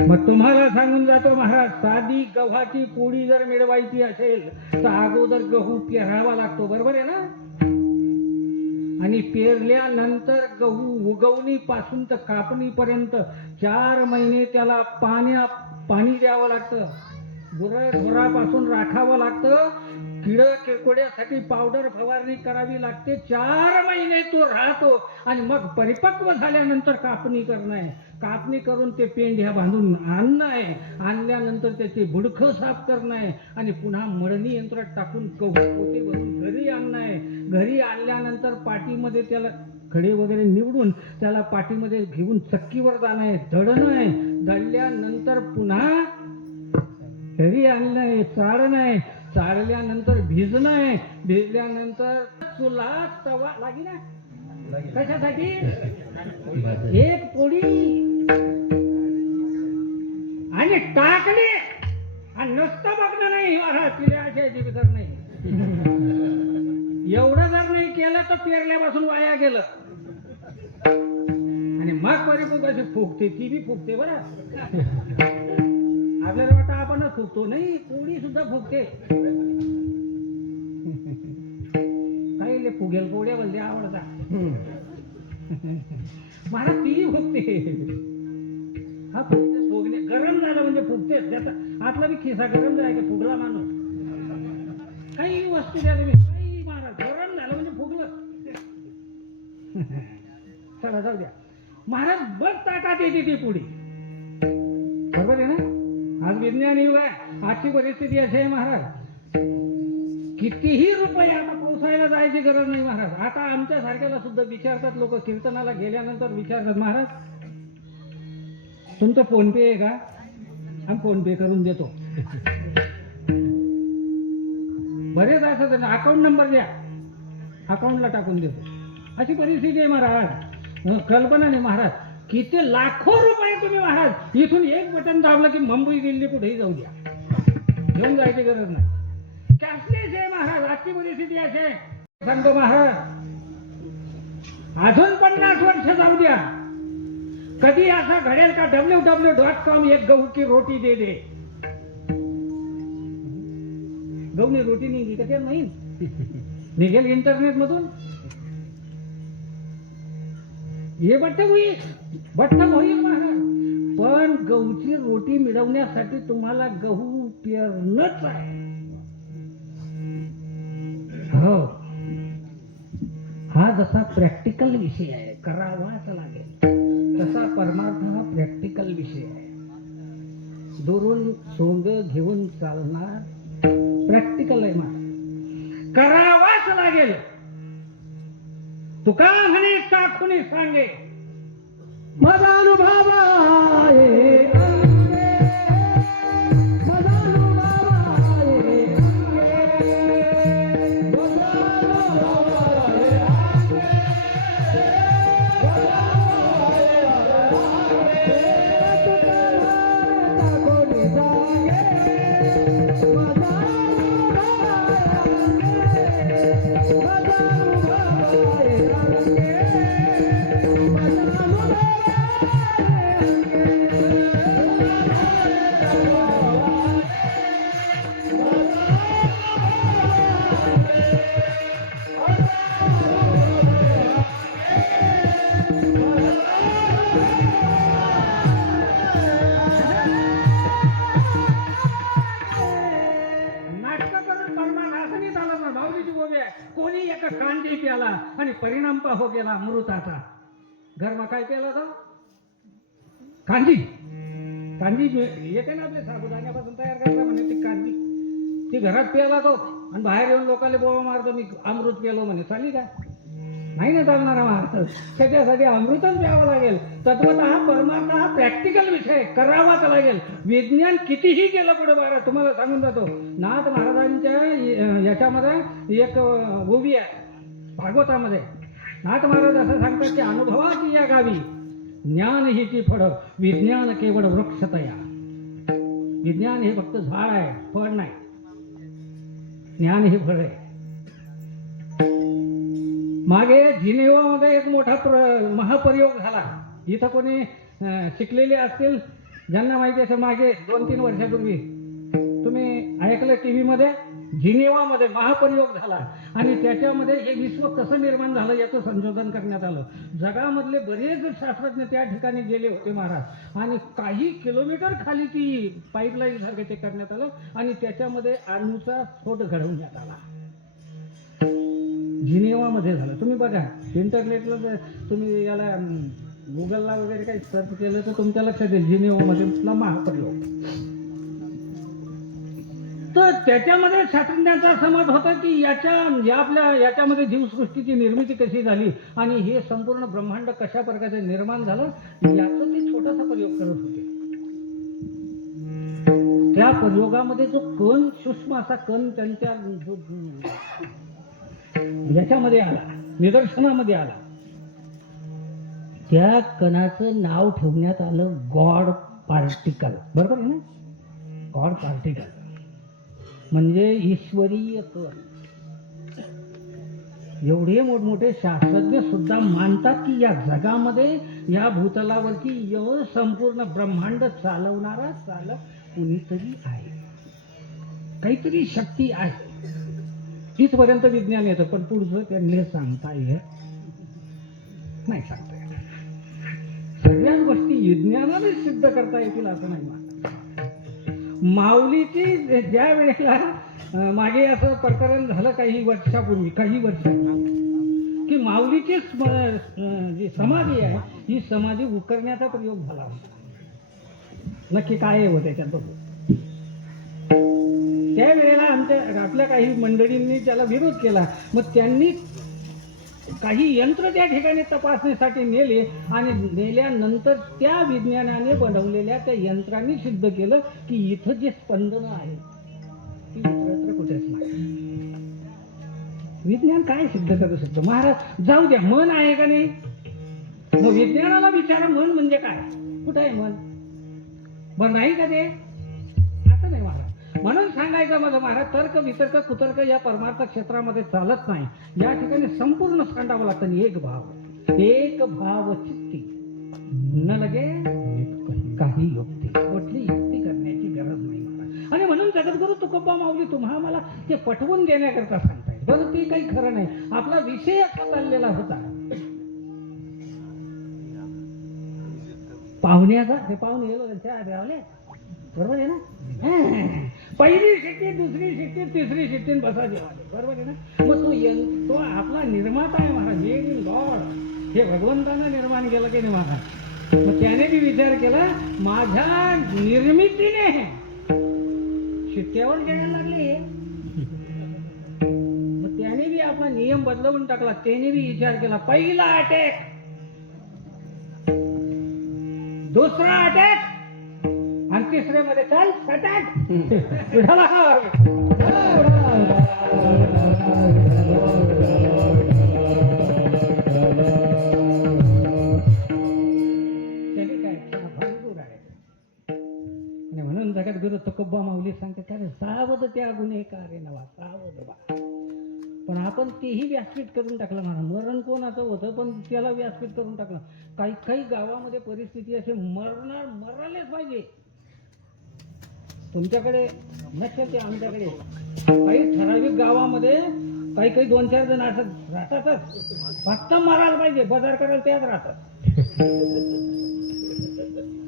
मग तुम्हाला सांगून जातो महाराज, साधी गव्हाची पोळी जर मिळवायची असेल तर अगोदर गहू पेरावा लागतो, बरोबर आहे ना? आणि पेरल्यानंतर गहू उगवणीपासून तर कापणीपर्यंत 4 महिने त्याला पाणी द्यावं लागतं, गुरापासून राखावं लागतं, किड किरकोड्यासाठी पावडर फवारणी करावी लागते. 4 महिने तो राहतो आणि मग परिपक्व झाल्यानंतर कापणी करणं आहे. कापणी करून ते पेंढ्या बांधून आणणं आहे. आणल्यानंतर त्याचे बुडखं साफ करणं आहे आणि पुन्हा मळणी यंत्रात टाकून पोते भरून घरी आणणं आहे. घरी आणल्यानंतर पाठीमध्ये त्याला खडे वगैरे निवडून त्याला पाठीमध्ये घेऊन चक्कीवर जाणं आहे, दळणं आहे. दळल्यानंतर पुन्हा घरी आणणं आहे, चाळणं आहे. चाळल्यानंतर भिजणं आहे. भिजल्यानंतर चुला तवा लागी ना, कशासाठी? एक पोळी आणि टाकली आणि नुसतं बघणं नाही, पिढ्याची तर नाही. एवढं जर नाही केलं तर पेरल्यापासून वाया गेलं. आणि मग परिपूर्ण कशी फुगते, ती बी फुगते बरं. आपल्याला वाटतं आपणच फुगतो, नाही, पोळी सुद्धा फुगते. काही फुगेल पोळ्या म्हणजे आवडतात मला, ती फुगते. हा फुगते, फुगणे गरम झालं म्हणजे फुगते. त्याचा आतला बी खिसा गरम झाला की फुगला माणूस. काही वस्तू द्या तुम्ही, काही महाराज, गरम झालं म्हणजे फुगलं. चला जाऊ द्या महाराज, बघ ताटात येते ती पुढी, बरोबर आहे ना? आज विज्ञान युग आहे. आजची परिस्थिती अशी आहे महाराज, कितीही रुपये आता पोसायला जायची गरज नाही महाराज. आता आमच्या सारख्याला सुद्धा विचारतात लोक, कीर्तनाला गेल्यानंतर विचारतात, महाराज तुमचं फोन पे आहे का? आम्ही फोन पे करून देतो. बरेच असं अकाउंट नंबर द्या, अकाउंटला टाकून देतो. अशी परिस्थिती आहे महाराज. कल्पना नाही महाराज, किती लाखो रुपये तुम्ही महाराज इथून एक बटन दाबलं की मुंबई दिल्ली कुठेही जाऊ द्या, घेऊन जायची गरज नाही. कॅशलेस आहे महाराज. आजची परिस्थिती अशी आहे. सांगतो महाराज, अजून 50 वर्ष जाऊ द्या, कधी असा घडेल का www.com एक गहू की रोटी दे दे. गहूनी रोटी निघली का? ते नाही निघेल इंटरनेट मधून. हे बट्ट होईल महाराज. पण गहूची रोटी मिळवण्यासाठी तुम्हाला गहू पेरणंच आहे. हो, हा जसा प्रॅक्टिकल विषय आहे, करावाच लागेल, तसा परमार्थ हा प्रॅक्टिकल विषय आहे. दुरून सोंग घेऊन चालणार प्रॅक्टिकल आहे महाराज, करावाच लागेल. तुका म्हणे चाखुनी सांगे, माझा अनुभव आहे. कोणी एका कांदी प्याला आणि परिणाम पाहो गेला अमृताचा. घरमा काय प्याला तो? कांदी. कांदी येते ना आपल्या साबुदाण्यापासून तयार करता म्हणे ती कांदी. ती घरात प्याला तो आणि बाहेर येऊन लोकांना बोवा मारतो, मी अमृत प्यालो म्हणे. चाली का? नाही ना चालणार महाराज. त्याच्यासाठी अमृतच प्यावं लागेल. तत्वतः हा परमार्थ हा प्रॅक्टिकल विषय, करावाच लागेल. विज्ञान कितीही केलं पुढे महाराज, तुम्हाला सांगून जातो. नाथ महाराजांच्या याच्यामध्ये एक ओवी आहे भागवतामध्ये. नाथ महाराज असं सांगतात की अनुभवाची या गावी ज्ञान हिची फळ, विज्ञान केवळ वृक्षतया. विज्ञान हे फक्त झाड आहे, फळ नाही. ज्ञान हे फळ आहे. मागे जिनेवामध्ये एक मोठा महाप्रयोग झाला. इथं कोणी शिकलेले असतील, ज्यांना माहिती असेल, मागे 2-3 वर्षापूर्वी तुम्ही ऐकलं टीव्ही मध्ये जिनेवामध्ये महापरियोग झाला आणि त्याच्यामध्ये हे विश्व कसं निर्माण झालं याचं संशोधन करण्यात आलं. जगामधले बरेच शास्त्रज्ञ त्या ठिकाणी गेले होते महाराज आणि काही किलोमीटर खाली ती पाईपलाईन सारखं ते करण्यात आलं आणि त्याच्यामध्ये अणूचा स्फोट घडवण्यात आला. जिनेवामध्ये झालं. तुम्ही बघा इंटरनेटला तुम्ही याला गुगलला वगैरे काही सर्च केलं तर तुमच्या लक्षात येईल जिनेवामध्ये महापरियोग. तर त्याच्यामध्ये शास्त्रज्ञांचा असं मत होतं की याच्यामध्ये जीवसृष्टीची निर्मिती कशी झाली आणि हे संपूर्ण ब्रह्मांड कशा प्रकारे निर्माण झालं याचा ते छोटासा प्रयोग करत होते. त्या प्रयोगामध्ये जो कण, सूक्ष्म असा कण त्यांच्या याच्यामध्ये आला, निदर्शनामध्ये आला. त्या कणाचं नाव ठेवण्यात आलं गॉड पार्टिकल. बरोबर आहे ना? गॉड पार्टिकल म्हणजे ईश्वरीय कण. एवढे मोठमोठे शास्त्रज्ञ सुद्धा मानतात की या जगामध्ये, या भूतलावरती संपूर्ण ब्रह्मांड चालवणारा चालक कुणीतरी आहे, काहीतरी शक्ती आहे. इथपर्यंत विज्ञान येतं, पण पुढचं त्यांनी सांगता येत नाही. सांगता येत सगळ्याच गोष्टी विज्ञानाने सिद्ध करता येतील असं नाही. माऊलीची ज्या वेळेला मागे असं प्रकरण झालं काही वर्षापूर्वी, की माऊलीची जी समाधी आहे ही समाधी उकरण्याचा प्रयोग झाला होता. नक्की काय आहे त्याच्यात बघू. त्यावेळेला आपल्या काही मंडळींनी त्याला विरोध केला. मग त्यांनी काही यंत्र त्या ठिकाणी तपासणीसाठी नेले आणि नेल्यानंतर त्या विज्ञानाने बनवलेल्या त्या यंत्रांनी सिद्ध केलं की इथं जे स्पंदन आहे ती इतरत्र कुठेच नाही. विज्ञान काय सिद्ध करू शकतो महाराज? जाऊ द्या, मन आहे का नाही? मग विज्ञानाला विचारा मन म्हणजे काय, कुठं आहे मन? बरं नाही का ते? असं नाही महाराज. म्हणून सांगायचं माझं महाराज, तर्क वितर्क कुतर्क या परमार्थ क्षेत्रामध्ये चालत नाही. या ठिकाणी संपूर्ण सांडावं लागतं. एक भाव चित्ती न लगे काही युक्ती. कुठली युक्ती करण्याची गरज नाही महाराज. आणि म्हणून जगद्गुरु तुकोबा माऊली तुम्हा मला ते पटवून देण्याकरता सांगताय. बरं ते काही खरं नाही. आपला विषय असा चाललेला होता पाहुण्याचा. ते पाहुणे गेलो त्यांच्या रावले, बरोबर आहे ना? पहिली शिट्टी, दुसरी शिट्टी, तिसरी शिट्टी बसा जेवाले, बरोबर आहे ना? मग तो आपला निर्माता आहे महाराज. हे गॉड, हे भगवंतानं निर्माण केलं की नाही महाराज? मग त्याने बी विचार केला माझ्या निर्मितीने शिट्ट्यावर जेवायला लागले. मग त्याने बी आपला नियम बदलवून टाकला. त्याने बी विचार केला पहिला अटॅक, दुसरा अटॅक आणि तिसरे मध्ये चाल अटॅक. म्हणून जगद्गुरु तुकोबा माऊली सांगते का रे, सावध त्या गुन्हेगारी नवा, सावध बा. पण आपण तेही व्यासपीठ करून टाकलं म्हणा. मरण कोणाचं होतं पण त्याला व्यासपीठ करून टाकलं. काही गावामध्ये परिस्थिती असे मरायलाच पाहिजे. तुमच्याकडे नसेल ते आमच्याकडे काही ठराविक गावामध्ये काही 2-4 जण असं राहतातच. फक्त मरायला पाहिजे, बाजार करायला त्यात राहतात.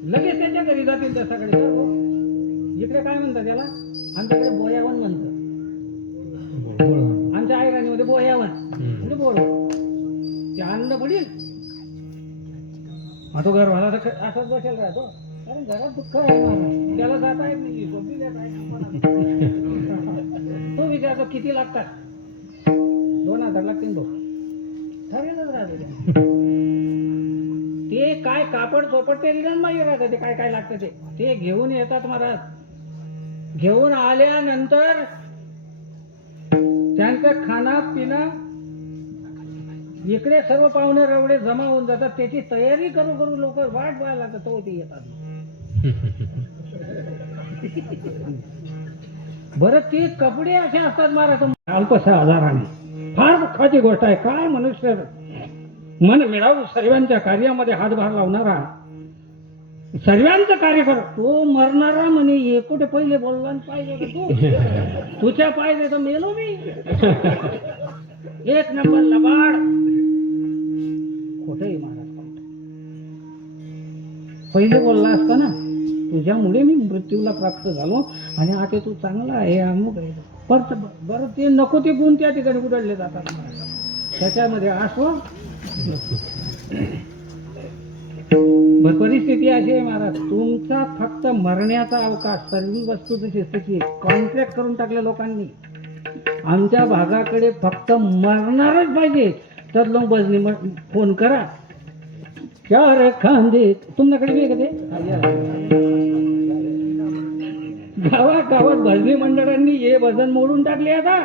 लगेच त्यांच्या घरी जातील तसाकडे. इकडे काय म्हणतात त्याला? आमच्याकडे बोयावन म्हणतात. आमच्या आईराणीमध्ये बोयावन म्हणजे बोळवण. ते अन्न पडील तो घरवाला असंच बसेल राहतो. कारण घरात दुःख आहे मला, त्याला जाता येत नाही. तो विचारतो किती लागतात? 2000 लागतील. तो ठरेलच राहते. ते काय कापड चोपड ते रिटर्न मागे राहतं. ते काय लागतं ते घेऊन येतात महाराज. घेऊन आल्यानंतर त्यांचं खाना पिणं, इकडे सर्व पाहुणे रवडे जमा होऊन जातात. त्याची तयारी करू लोक वाट बघायला लागतात. तो ते येतात. बरं ते कपडे असे असतात महाराज अल्पशा आजाराने. फार दुःखाची गोष्ट आहे. काय मनुष्य मन मिळावून सर्वांच्या कार्यामध्ये हातभार लावणारा सर्वांचं कार्य कर. तो मरणारा म्हणे हे कुठे पहिले बोलला पाहिजे तू तुझ्या पाहिजे तर मेलो मी. एक नंबर लबाड खोटं आहे महाराज. पहिले बोलला असता ना तुझ्यामुळे मी मृत्यूला प्राप्त झालो आणि आता तू चांगला आहे अमुक आहे. बरं ते नको ते गुण त्या ठिकाणी उडले जातात त्याच्यामध्ये आश्व. परिस्थिती अशी आहे महाराज, तुमचा फक्त मरण्याचा अवकाश. सर्व वस्तूची स्थिती कॉन्ट्रॅक्ट करून टाकल्या लोकांनी. आमच्या भागाकडे फक्त मरणारच पाहिजे तर लोक बजनी फोन करा. चार खांदे तुमच्याकडे बी ते गावात भजनी मंडळांनी हे भजन मोडून टाकले. आता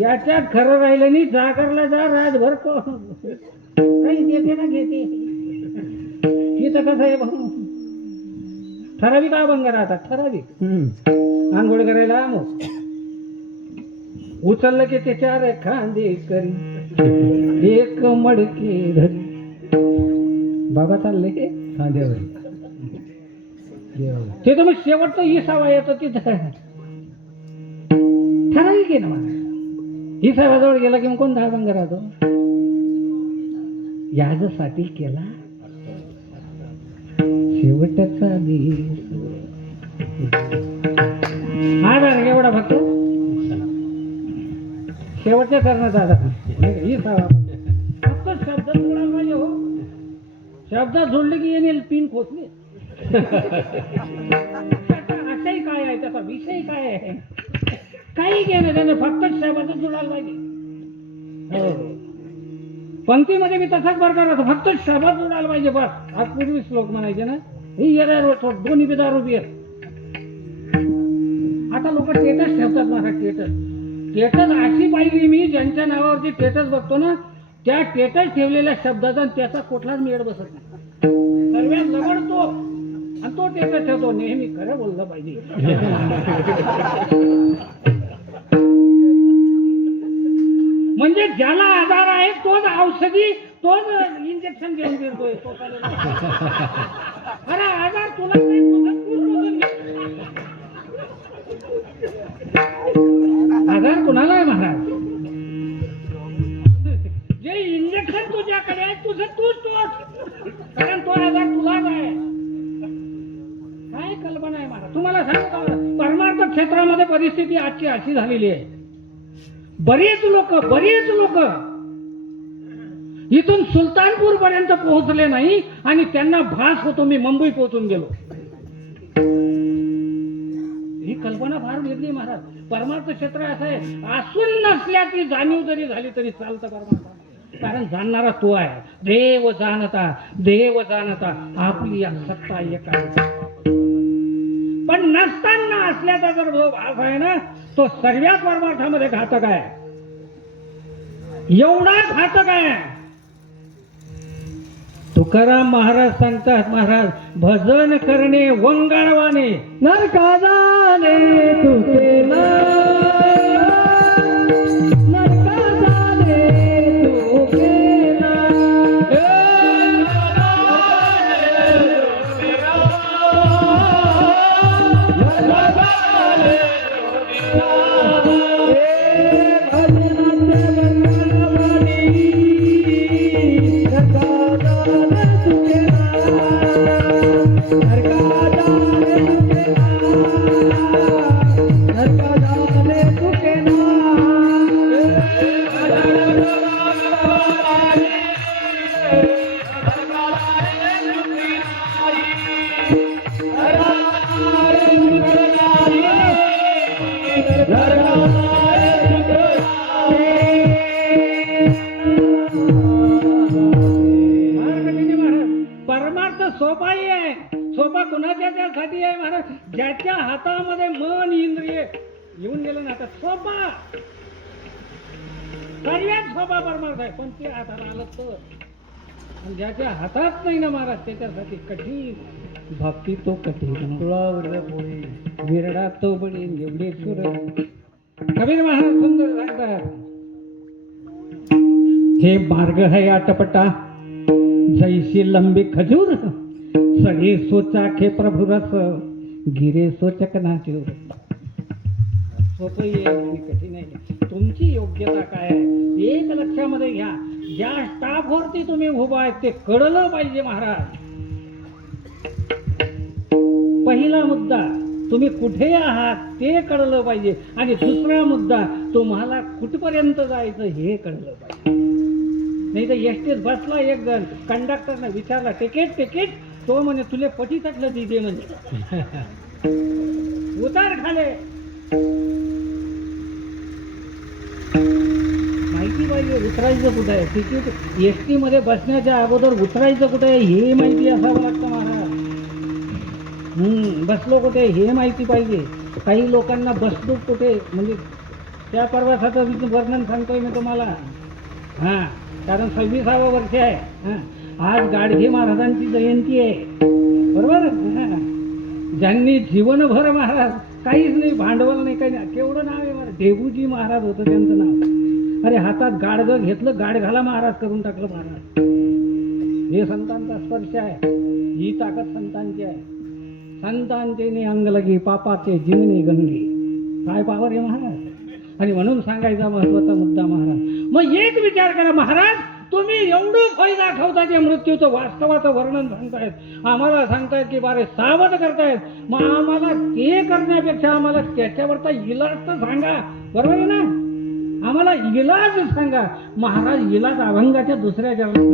याच्यात खरं राहिलं नाही. जागरला जा रातभर काही देते ना घेते. इथं कसं आहे भाऊ, ठराविक अभंग राहतात. ठराविक आंघोळ करायला मग उचललं की ते चार खांदे करी एक मडके धरी. बाबा चालले खांद्यावर ते तर मग शेवटचं इसावा येतो तिथं. ठराविक आहे ना मला. इसाव्याजवळ गेला की मग कोणता अभंग राहतो. यासाठी केला शेवटचा दिवस. आधार एवढा फक्त शेवटच्या करण्याचा आधार इसावा. फक्त शब्द जोडायला पाहिजे हो. शब्द जोडले की येईल पिन खोचले. असाही काय आहे त्याचा विषय काय आहे काही घेणं त्याने फक्त शब्द जोडायला पाहिजे. पंक्तीमध्ये मी तसाच प्रकार होतो. फक्त शब्द जोडायला पाहिजे बस. आज पूर्वी श्लोक म्हणायचे ना ही येणार दोन्ही बिदा रुपये. आता लोक टेटस ठेवतात मला. टेटस अशी पाहिली मी ज्यांच्या नावावरती टेटस बघतो ना त्या टेटस ठेवलेल्या शब्दाचा त्याचा कुठलाच मेळ बसत नाही. सर्वात लगडतो आणि तो टेटस ठेवतो. नेहमी खरं बोललं पाहिजे. म्हणजे ज्याला आजार आहे तोच औषधी तोच इंजेक्शन घेऊन फिरतोय. अरे आजार तुला आजार कुणाला आहे महाराज. जे इंजेक्शन तुझ्याकडे आहे तुझं तूच कारण तो आजार तुलाच आहे. काय कल्पना आहे महाराज. तुम्हाला सांगतो परमार्थ क्षेत्रामध्ये परिस्थिती आजची अशी झालेली आहे. बरेच लोक इथून सुलतानपूर पर्यंत पोहोचले नाही आणि त्यांना भास होतो मी मुंबई पोहोचून गेलो. ही कल्पना फार वेगळी महाराज. परमार्थ क्षेत्र असं आहे असून नसल्याची जाणीव जरी झाली तरी चालतं परमार्थ. कारण जाणणारा तो आहे. देव जाणता आपली सत्ता एका. पण नसताना असल्याचा जर जो भास आहे ना तो सर्वात परमार्थामध्ये घातक आहे. एवढा घातक आहे. तुकाराम महाराज सांगतात महाराज भजन करणे वंगाळवाने नरका जाणे तू केला. नरका जाणे तू केला. परमार्थ सोपाही आहे. सोपा कुणाच्या त्यासाठी आहे महाराज ज्याच्या हातामध्ये मन इंद्रिय येऊन गेलं ना. आता सोपा सर्वात सोपा परमार्थ आहे. पण ते हाताला आलं तर ज्याच्या हातात नाही ना महाराज त्याच्यासाठी कठीण भक्ती तो कठीण विरडा तो बडी एवढे सुर. कबीर महाराज सुंदर सांगतात हे मार्ग है आटपटा जैसी लंबी खजूर सगळे सोचाखे प्रभु रस गिरे सोचक नाचे. सोपं कठीण आहे. तुमची योग्यता काय आहे एक लक्षामध्ये घ्या. ज्या स्टाफवरती तुम्ही उभा आहेत ते कळलं पाहिजे महाराज. पहिला मुद्दा तुम्ही कुठे आहात ते कळलं पाहिजे आणि दुसरा मुद्दा तुम्हाला कुठपर्यंत जायचं हे कळलं पाहिजे. नाही तर एसटीत बसला एक जण, कंडक्टरने विचारला तिकीट तिकीट, तो म्हणे तुले पटी टाकलं तिथे म्हणजे उतार खाले. माहिती पाहिजे उतरायचं कुठं आहे. तिकीट एसटी मध्ये बसण्याच्या अगोदर उतरायचं कुठे आहे हे माहिती असावं लागतं महाराज. बसलो कुठे हे माहिती पाहिजे. काही लोकांना बसलो कुठे म्हणजे त्या प्रवासाचं वर्णन सांगतोय मी तुम्हाला. हां, कारण 26वे वर्ष आहे. आज गाडगे महाराजांची जयंती आहे बरोबर. ज्यांनी जीवनभर महाराज काहीच नाही, भांडवल नाही, काही नाही. केवढं नाव आहे महाराज, देवूजी महाराज होतं त्यांचं नाव. अरे हातात गाडगं घेतलं, गाडघाला महाराज करून टाकलं महाराज. हे संतांचा स्पर्श आहे, ही ताकद संतांची आहे. संतांचे अंग लगे पापाचे जीवने गंगे. काय पावर आहे महाराज. आणि म्हणून सांगायचा महत्वाचा मुद्दा महाराज. मग एक विचार करा महाराज, तुम्ही एवढं भय दाखवता ते मृत्यूचं वास्तवाचं वर्णन सांगतायत, आम्हाला सांगतायत की बारे सावध करतायत. मग आम्हाला ते करण्यापेक्षा आम्हाला त्याच्यावरचा इलाज तर सांगा बरोबर आहे ना. आम्हाला इलाज सांगा महाराज. इलाज अभंगाच्या दुसऱ्या चरणात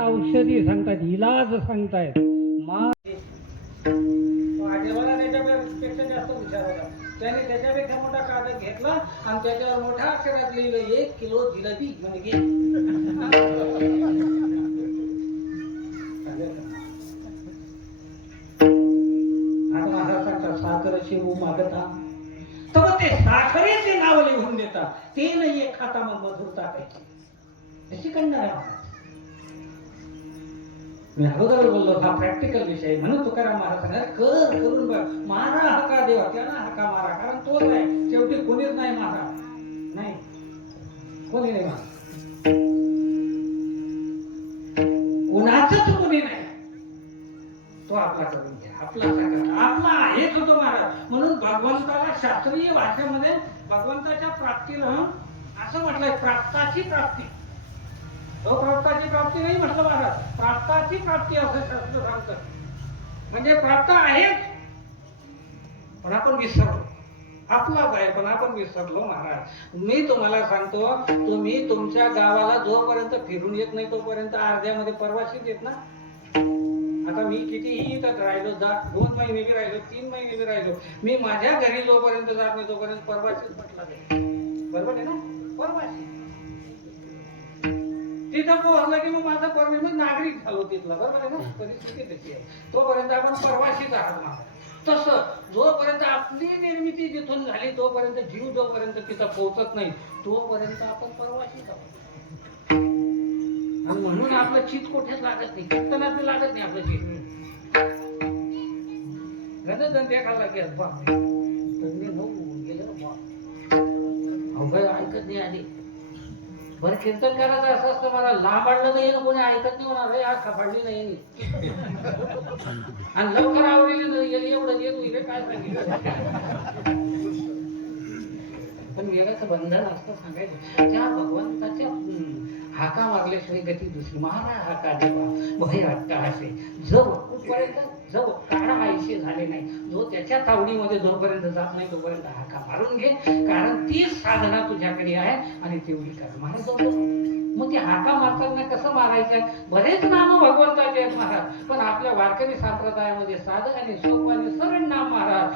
औषधी सांगतायत, इलाज सांगतायत. त्याच्यापेक्षा जास्त हुशार होता. त्याने त्याच्यापेक्षा मोठा कागद घेतला आणि त्याच्यावर मोठ्या अक्षरात लिहिलं 1 किलो जिलेबी म्हणजे आता महाराष्ट्राचा साखर शिवू मागता तर ते साखरेचे नाव लिहून देतात. ते नाही एक खाता मग मधुरता काही अशी करणार आहे. मी अगोदर बोललो हा प्रॅक्टिकल विषय. म्हणून तुकाराम महाराज कर करून बघ. मारा हका देवा त्याला हका मारा. कारण तोच आहे शेवटी कोणीच नाही मारा. नाही कोणी नाही मारा. कोणाचंच कोणी नाही. तो आपला करून घ्या. आपला आपला आहेच होतो महाराज. म्हणून भगवंताला शास्त्रीय भाषेमध्ये भगवंताच्या प्राप्तीला असं म्हटलंय प्राप्ताची प्राप्ती. तो प्राप्ताची प्राप्ती नाही म्हटलं महाराज, प्राप्ताची प्राप्ती असं शास्त्र सांगतं. म्हणजे प्राप्त आहेच पण आपण विसरलो. आपलाच आहे, पण आपण विसरलो महाराज. मी तुम्हाला सांगतो, तुम्ही तुमच्या गावाला जोपर्यंत फिरून येत नाही तोपर्यंत अर्ध्यामध्ये परवाशीच येत ना. आता मी कितीही इथं राहिलो, 2 महिने बी राहिलो, 3 महिने बी राहिलो, मी माझ्या घरी जोपर्यंत जात नाही तोपर्यंत परवाशीच म्हटला जाईल. बरोबर आहे ना? परवाशी. तिथं पोहोचलं की मग माझा परमेश्वर नागरिक झालो तिथला. बरोबर आहे ना? परिस्थिती तशी आहे. तोपर्यंत आपण परवाशीच आहात महाराज. तसं जोपर्यंत आपली निर्मिती जिथून झाली तोपर्यंत जीव जोपर्यंत तिथं पोहोचत नाही तोपर्यंत आपण परवाशीच आहोत. आणि म्हणून आपलं चित कुठेच लागत नाही, कीर्तनात लागत नाही आपलं चित. खाल्ला की ऐकत नाही आधी. बरं कीर्तन करायचं असं असतं, मला लांब आणलं नाही कोणी ऐकत नाही होणार रे, आज खपाडली नाही आणि लवकर आवडली एवढं येत होईल काय सांगितलं. पण वेगाचं बंधन असतं सांगायचं, त्या भगवंताच्या हाका मारल्याशिवाय गती दुसरी. महाराज हाका देवा भय हट्टा असे जब कुठपर्यंत जब काढा आयशे झाले नाही, जो त्याच्या तावडीमध्ये जोपर्यंत जात नाही तोपर्यंत हाका मारून घे, कारण ती साधना तुझ्याकडे आहे आणि तेवढी कर. महाराज मग ते हाका मारताना कसं मारायचं? बरेच नाम भगवंताचे आहेत महाराज, पण आपल्या वारकरी संप्रदायामध्ये साधं आणि सोपं आणि सरळ नाम महाराज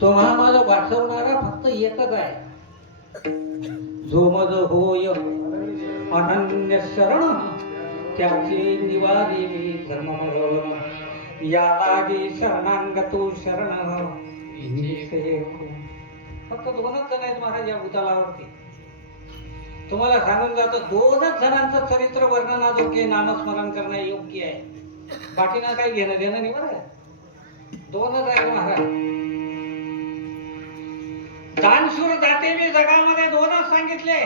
तो महामानव वाचवणारा फक्त एकच आहे, जो मज होय अनन्य शरण त्याचे निवारी धर्म या लागे शरणांगतो शरण. फक्त 2च जण आहेत महाराज या भूतलावरती. तुम्हाला सांगून जातो 2च जणांचं चरित्र वर्णनाजोग्य नामस्मरण करणं योग्य आहे, बाकीना काही घेणं देणं नाही. बरं 2च आहेत महाराज. दानशूर जाते बी जगामध्ये 2च सांगितले,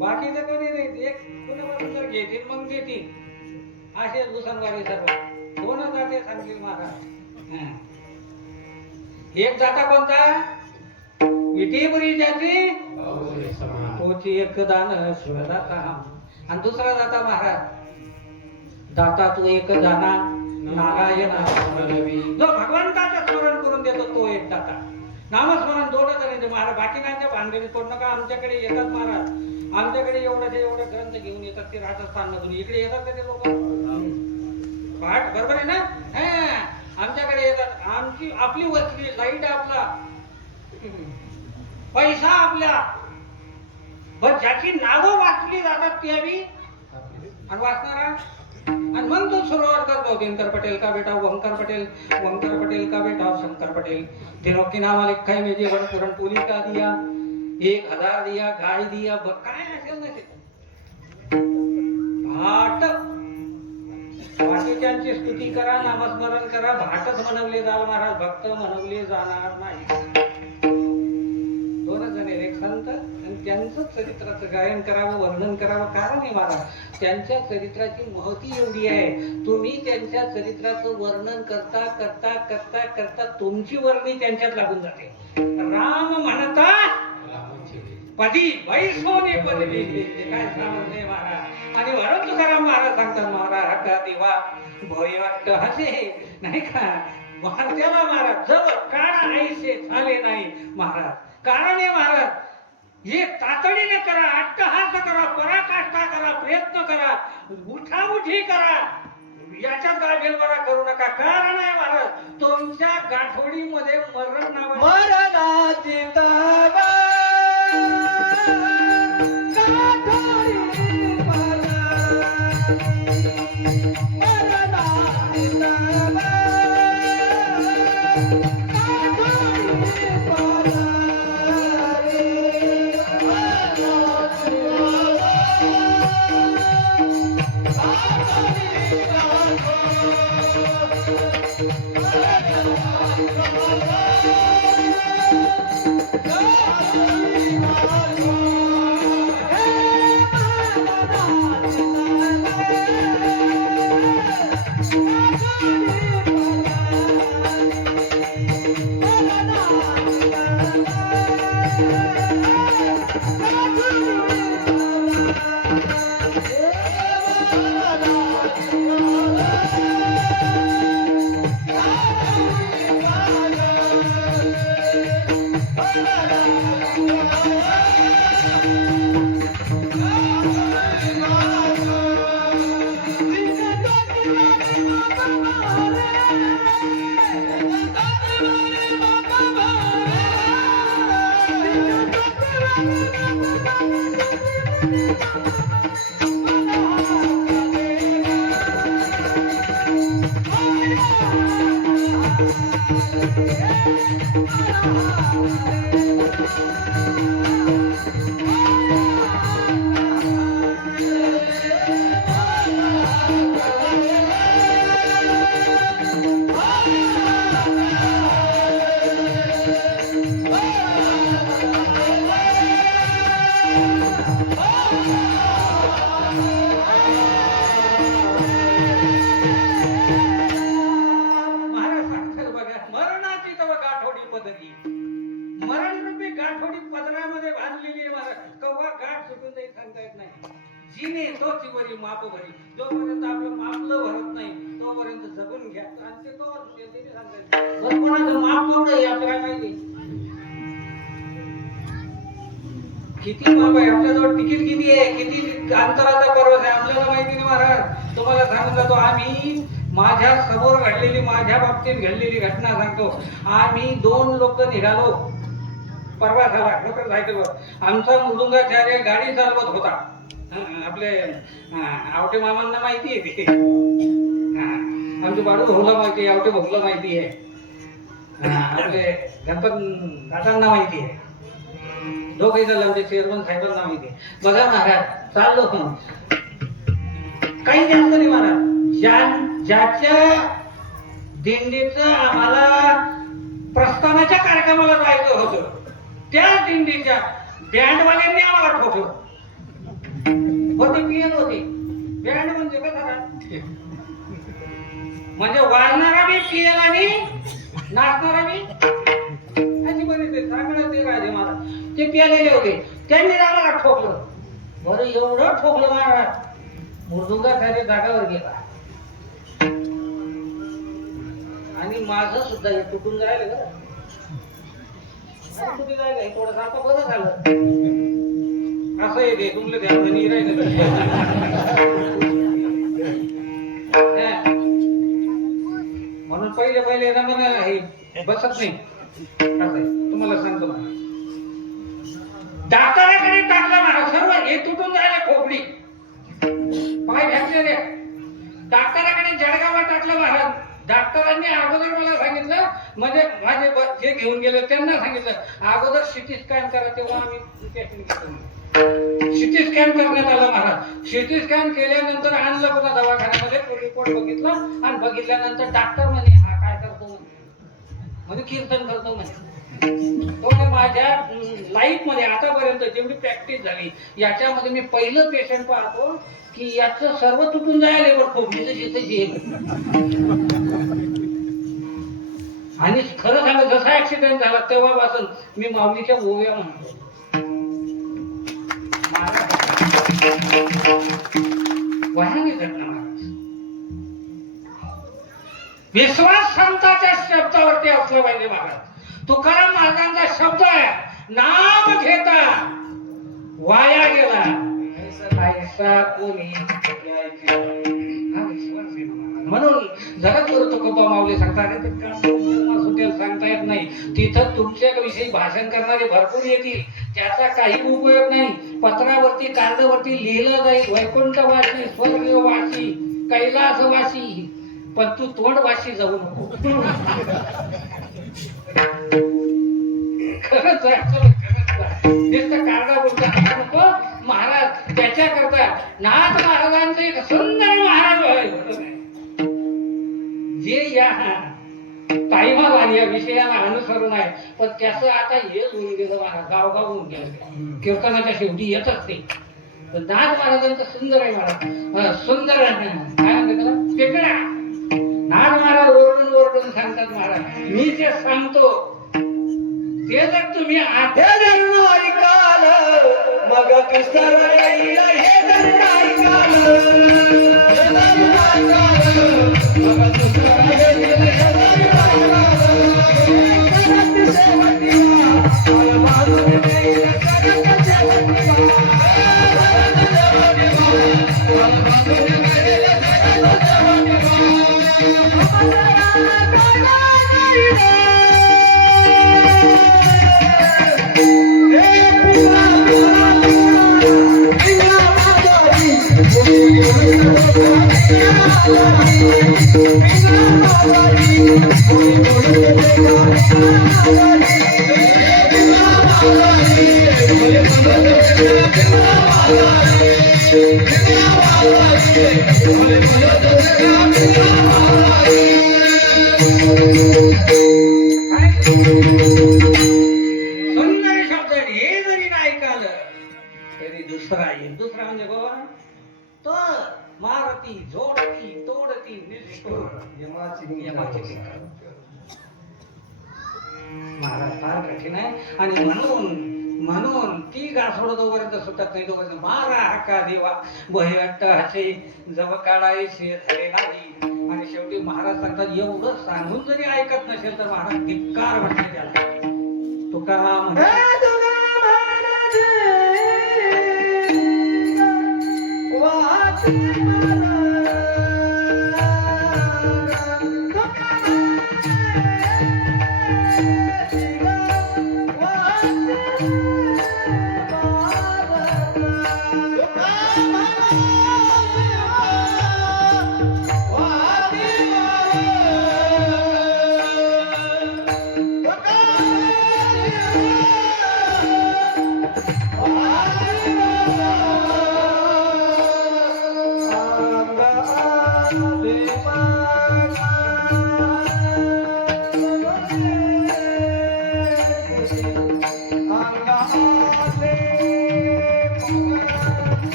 बाकीचं कोणी नाही. एक कुणापासून जर घेतील मग देतील, असे दुसरवारी सर्व 2च जाते सांगतील महाराज. एक जाता कोणता? विटीपुरी जाती तोची एक दान शिवदाता, आणि दुसरा जाता महाराज दाता तू एक जाना नारायण. जो भगवंताचं स्मरण करून देतो तो एक दाता. नामस्मरण 2च जण महाराज, बाकीनांच्या भांडणी तोड नका. आमच्याकडे येतात महाराज, आमच्याकडे एवढे ग्रंथ घेऊन येतात ते राजस्थान मधून. इकडे येतात का ते लोक? पाठ बरोबर आहे ना? आमच्याकडे येतात. आमची आपली वस्ती लाईट आपला पैसा आपल्या, पण ज्याची नावं वाचली जातात ते बी आणि वाचणारा. आणि मग तो सुरुवात करतो, दिनकर पटेल का बेटा ओंकार पटेल, ओंकार पटेल का बेटा शंकर पटेल, दिनों के नाम लिखा है मेरे वन पुरण टोली का दिया, 1000 दिया, गाय दिया, काय असेल ना ते भाट. बाकीच्यांची स्तुती करा, नामस्मरण करा, भाटच म्हणवले जाल महाराज, भक्त म्हणवले जाणार नाही. 2च जण झालेले एक संत आणि त्यांचं चरित्राचं गायन करावं, वर्णन करावं. कारण आहे महाराज, त्यांच्या चरित्राची महती एवढी आहे. तुम्ही त्यांच्या चरित्राचं वर्णन करता करता करता करता तुमची वर्णी त्यांच्यात लागून जाते. राम म्हणता पदी वैसोने पदवी, काय सांगते महाराज. आणि म्हणून तुकाराम महाराज सांगतात, महाराज का देवा भय वाटत हसे नाही का भारत्याला महाराज जब काळ ऐसे झाले नाही महाराज. कारण आहे महाराज, हे तातडीने करा, अट्टहास करा, पराकाष्ठा करा, प्रयत्न करा, उठाउठी करा, याच्यात गाफीलपणा करू नका. कारण आहे महाराज, तुमच्या गाठोडीमध्ये मरण मरणाची ताबा माप भरी. जोपर्यंत आपलं मापलं भरत नाही तोपर्यंत जगून घ्या. आणि ते तो सांगायचं कोणाचं माप एवढं आहे आपल्याला काय माहिती. किती माप आहे आपल्याजवळ, तिकीट किती आहे, किती अंतराचा प्रवास आहे आपल्याला माहिती नाही महाराज. तुम्हाला सांगून जातो, आम्ही माझ्या समोर घडलेली, माझ्या बाबतीत घडलेली घटना सांगतो. आम्ही 2 लोक निघालो प्रवासाला मोटरसायकलवर. आमचा मृदुंगाचार्य गाडी चालवत होता. आपले आवटे मामांना माहिती आहे ते, आमचे बाळू भाऊला माहिती आहे, आवटे भाऊला माहिती आहे, आपले गणपत दादांना माहिती आहे, दोघे झाले आमचे चेअरमन साहेबांना माहिती आहे. बघा महाराज, चाललो काही जास्त नाही महाराज. ज्याच्या दिंडीचं आम्हाला प्रस्थानाच्या कार्यक्रमाला जायचं होतं, त्या दिंडीच्या बँडवाल्यांनी आम्हाला ठोकलं. होते पियत होते. बँड म्हणजे काय, म्हणजे वाजणारा बी पियल आणि नाचणारा बी अशी बरेच सांगणार ते राजे महाराज. ते पियालेले होते, त्यांनी आम्हाला ठोकलं. बरं एवढं ठोकलं महाराज, मृदुंगाचार्य जागावर गेला आणि माझं सुद्धा हे तुटून राहिलं बरं. कुठे जायला थोडं सारखं बरं झालं. असं येते तुमले ध्यान नाही राहिलं. म्हणून पहिले ना मला हे बसत नाही. तुम्हाला सांगतो मला, डॉक्टराकडे टाकला मला, सर्व हे तुटून जायला खोपडी, पाय घातलेले. डॉक्टराकडे जळगावला टाकलं महाराज. डॉक्टरांनी अगोदर मला सांगितलं, म्हणजे माझे जे घेऊन गेले त्यांना सांगितलं, अगोदर सिटी स्कॅन करा. तेव्हा आम्ही सिटी स्कॅन करण्यात आला महाराज. सिटी स्कॅन केल्यानंतर आणलं पुन्हा दवाखान्यामध्ये, रिपोर्ट बघितला आणि बघितल्यानंतर डॉक्टर म्हणे हा काय करतो म्हणजे कीर्तन करतो म्हणे. तो माझ्या लाईफ मध्ये आतापर्यंत जेवढी प्रॅक्टिस झाली याच्यामध्ये मी पहिलं पेशंट पाहतो की याचं सर्व तुटून जायला बरं खोबडीचं जिथं आणि खरं सांगा जसा ऍक्सिडेंट झाला तेव्हापासून मी माऊलीच्या ओव्या म्हणतो. वयाने घटना महाराज विश्वास संतांच्या शब्दावरती असलं पाहिजे महाराज. तुकाराम महाराजांचा शब्द आहे नाम घेता वाया गेला ऐसा कोणी. म्हणून जगद्गुरु तुकोबा माऊली सांगतात सुटेल सांगता येत नाही. तिथं तुमच्या विषयी भाषण करणारे भरपूर येतील त्याचा काही उपयोग नाही. पत्रावरती कागदावरती लिहिलं जाईल वैकुंठवासी स्वर्गवासी कैलासवासी पण तू तोंडवासी जाऊ नको. खरंच कागदा बोलता नको महाराज. त्याच्याकरता नाथ महाराजांचं एक सुंदर महाराज आहे जे या टाईमाला या विषयाला अनुसरून आहे पण त्याचं आता हे होऊन गेलं महाराज गावगाव होऊन गेलं. कीर्तनाच्या शेवटी येतच ते नाथ महाराजांचं सुंदर आहे महाराज. सुंदर आहे काय म्हणते त्याला टेकडा. नाथ महाराज ओरडून ओरडून सांगतात महाराज मी जे सांगतो ते जर तुम्ही ऐकाल मग सुंदर शब्द हे जरी नाही ऐकाल तरी दुसरा येईल. दुसरा म्हणजे कोण तर मारती जोडती तोडती महाराज फार कठीण आहे. आणि म्हणून ती गासोड जोपर्यंत सुटत नाही तोपर्यंत मारा हाका देवा भयट्ट हाचे जव काढायचे झाले नाही. आणि शेवटी महाराज सांगतात एवढं सांगून जरी ऐकत नसेल तर महाराज धिक्कार म्हणते त्याला. तुकाराम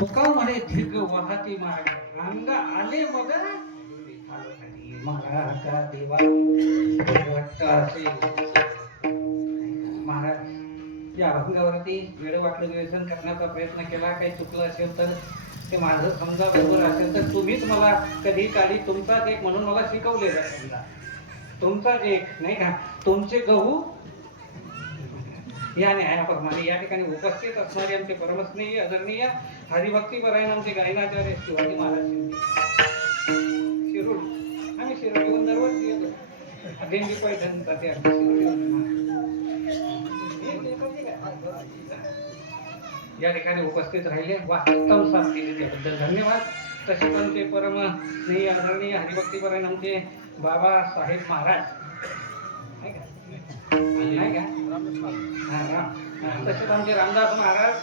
तुका म्हणे ढिग वाहती मार्ग अंग आले बघा महाराज का देवा वाटतं असे महाराज या अभंगावरती वेळवाकडं निवेदन करण्याचा प्रयत्न केला. काही चुकलं असेल तर ते माझं समजा बरोबर असेल तर तुम्हीच मला कधी काळी तुमचाच एक म्हणून मला शिकवलेलं आहे. समजा तुमचाच एक नाही का, तुमचे गहू या न्यायाप्रमाणे या ठिकाणी उपस्थित असणारे आमचे परमस्नेही आदरणीय हरिभक्तीपरायण आमचे गायनाचार्य शिवाजी महाराज शिरोड. आम्ही शिरोडीहून दरवर्षी येतो. दिंडी पैठण जाते या ठिकाणी उपस्थित राहिले. उत्तम साथ दिली त्याबद्दल धन्यवाद. तसेच आमचे परम स्नेही आदरणीय हरिभक्तीपरायण आमचे बाबासाहेब महाराज नाही का, तसेच आमचे रामदास महाराज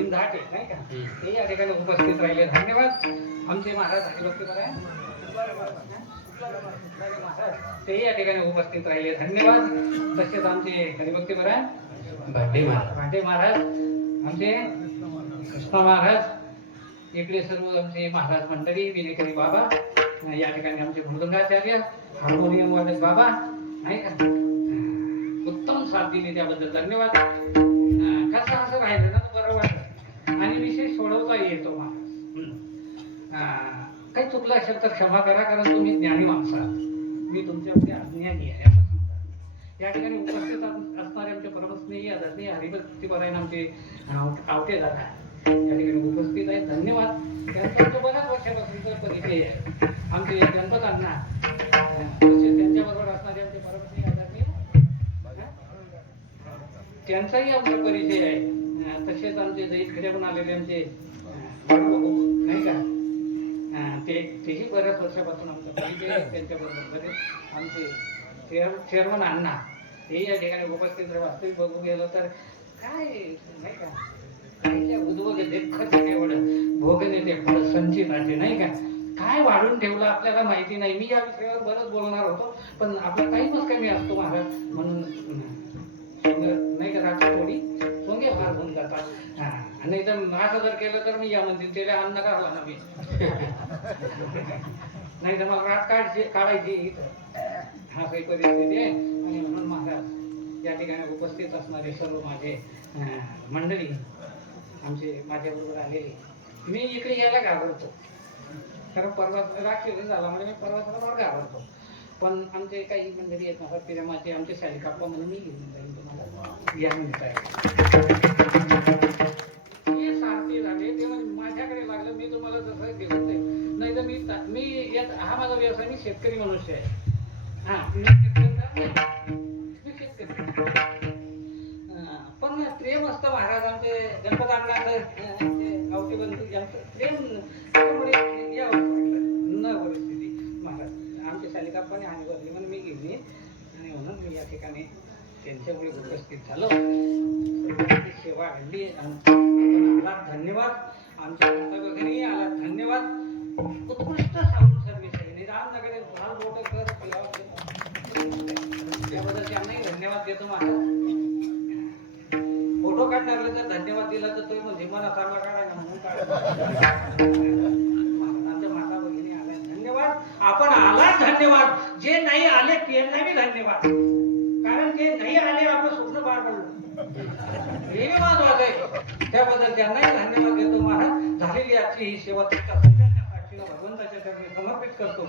इंधाटे नाही का, ते या ठिकाणी उपस्थित राहिले. धन्यवाद. आमचे महाराज हरिभक्तीपरायण ते या ठिकाणी उपस्थित राहिले. धन्यवाद. तसेच आमचे हरिभक्तीपरायण भाटे महाराज, आमचे कृष्णा महाराज, इकडे सर्व आमचे महाराज मंडळी, विलेकरी बाबा या ठिकाणी आमचे मृदंगाचार्य, हार्मोनियम वादक बाबा नाही का, उत्तम साथ दिली त्याबद्दल धन्यवाद. कसं असं राहिलं ना बरं वाटतं आणि विषय सोडवता येतो. काही चुकलं असेल तर क्षमा करा, कारण तुम्ही ज्ञानी माणसं आहात. मी तुमच्यामध्ये अज्ञानी आहे. या ठिकाणी उपस्थित असणारे आमचे परमस्नेही आदरणीय हरिभक्तीपरायण आमचे आवटे दादा या ठिकाणी उपस्थित आहेत. धन्यवाद. त्यांचा बऱ्याच वर्षापासूनचा परिचय आहे. आमचे गणपत अण्णा तसेच त्यांच्याबरोबर असणारे आमचे परमस्नेही आदरणीय त्यांचाही आमचा परिचय आहे. तसेच आमचे जैतखेड्याहून आलेले आमचे बाळूबाबू नाही का, तेही बऱ्याच वर्षापासून आमचा परिचय आहे. त्यांच्याबरोबर बरेच आमचे चेअरमन अण्णा हे या ठिकाणी उपस्थित. वास्तविक बघू गेलं तर काय नाही का, काहीच्या उद्भोग देखत एवढं भोगने ते फळ संचिताचे नाही का, काय वाढून ठेवलं आपल्याला माहिती नाही. मी या विषयावर बरंच बोलणार होतो, पण आपला टाईमच कमी असतो महाराज, म्हणून नाही का रात्री थोडी सोंगे फार होऊन जातात. नाही तर असं जर केलं तर मी या म्हणतील त्याला अन्न का ना मी नाही तर मला रात काढायची इथं. हा काही परिस्थिती आहे. आणि म्हणून महाराज या ठिकाणी उपस्थित असणारे सर्व माझे मंडळी आमचे माझ्याबरोबर आलेले, मी इकडे यायला घाबरतो कारण प्रवास राक्षस झाला म्हणजे मी प्रवासाला फार घाबरतो. पण आमचे काही मंडळी आहेत महाराज प्रेमाचे, आमचे सायकाप्पा म्हणून मी घेऊन जाईल तुम्हाला या निमित्ताने. हे सारथी झाले ते माझ्याकडे लागलं, मी तुम्हाला जसं घेऊन जाईल. नाही तर मी हा माझा व्यवसाय, मी शेतकरी मनुष्य आहे. मी शेतकरी पण प्रेम मस्त महाराज आमचे गणपत अण्णाचं गावठी बंधू यांचं प्रेम त्यामुळे न परिस्थिती महाराज आमच्या शालिकाप्पाने आणि बदली म्हणून मी गेली आणि म्हणून मी या ठिकाणी त्यांच्यामुळे उपस्थित झालो. सेवा घडली. धन्यवाद. आमच्या घरी आला धन्यवाद. उत्कृष्ट साऊंड सर्व्हिस आहे. निदान नगरे फार मोठं कर त्याबद्दल त्यांनाही धन्यवाद देतो. माझा फोटो काढणाऱ्याला जर धन्यवाद दिला तर तो म्हणजे मला चांगला काढायला म्हणून काढा. आमच्या माता भगिनी आल्या धन्यवाद. आपण आला धन्यवाद. जे नाही आले त्यांनाही धन्यवाद. कारण ते नाही आले आपलं स्वप्न पार पडलं हे महत्वाचं आहे. त्याबद्दल त्यांनाही धन्यवाद देतो. महाराज झालेली आजची ही सेवा भगवंताच्या चरणी समर्पित करतो.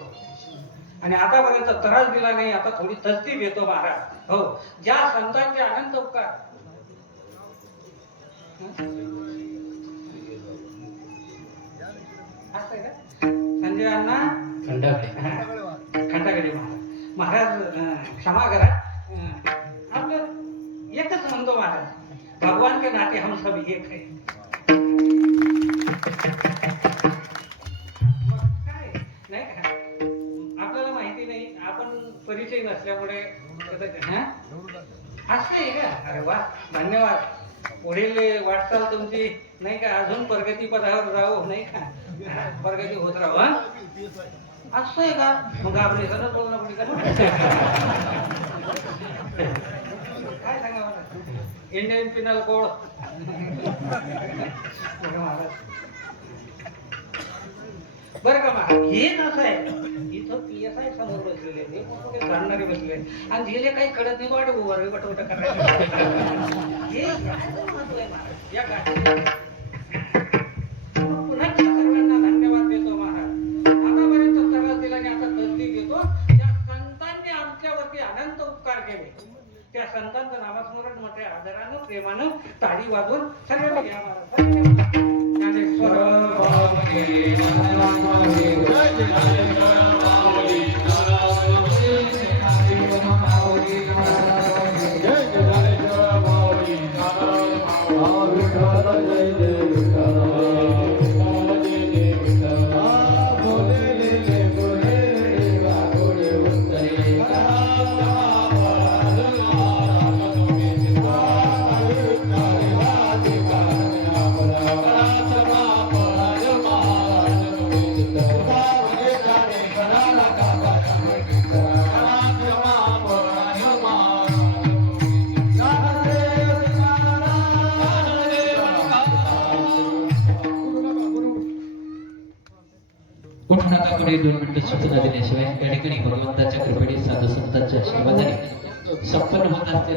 आणि आतापर्यंत त्रास दिला नाही. आता थोडी तसदी घेतो महाराज. हो, ज्या संतांचे अनंत उपकार संजय अण्णा खंडागडे महाराज क्षमा करा. आपलं एकच म्हणतो महाराज, भगवान के नाते हम सब एक है. नाही का आपल्याला माहिती नाही, आपण परिचय नसल्यामुळे असं आहे का? अरे वा, धन्यवाद. पुढील वाटचाल तुमची नाही का अजून प्रगती पदावर राहू नाही का, प्रगती होत राहू. असं आहे का? मग आपले सरळ बोलणं पुढे काय सांगा मला. इंडियन पिनल कोड बरं का महाराज. हे कसं आहे, इथं PSI समोर बसलेले जाणणारे बसले आणि जिले काही कळत नाही वाढ वटवट करायचं. हे महत्व आहे महाराज या काय. पुन्हा सर्वांना धन्यवाद देतो महाराज. आतापर्यंत त्रास दिला आणि आता तसदी घेतो. ज्या संतांनी आमच्यावरती अनंत उपकार केले त्या संतांचं नामस्मरण मोठ्या आदरानं प्रेमानं टाळी वाजवून सर्वांनी घ्या महाराज. ज्ञानेश्वर कोणी 2 मिनिटं सूचना दिल्याशिवाय या ठिकाणी भगवंताच्या कृपेने साधू संतांच्या आशीर्वादाने संपन्न होत असते.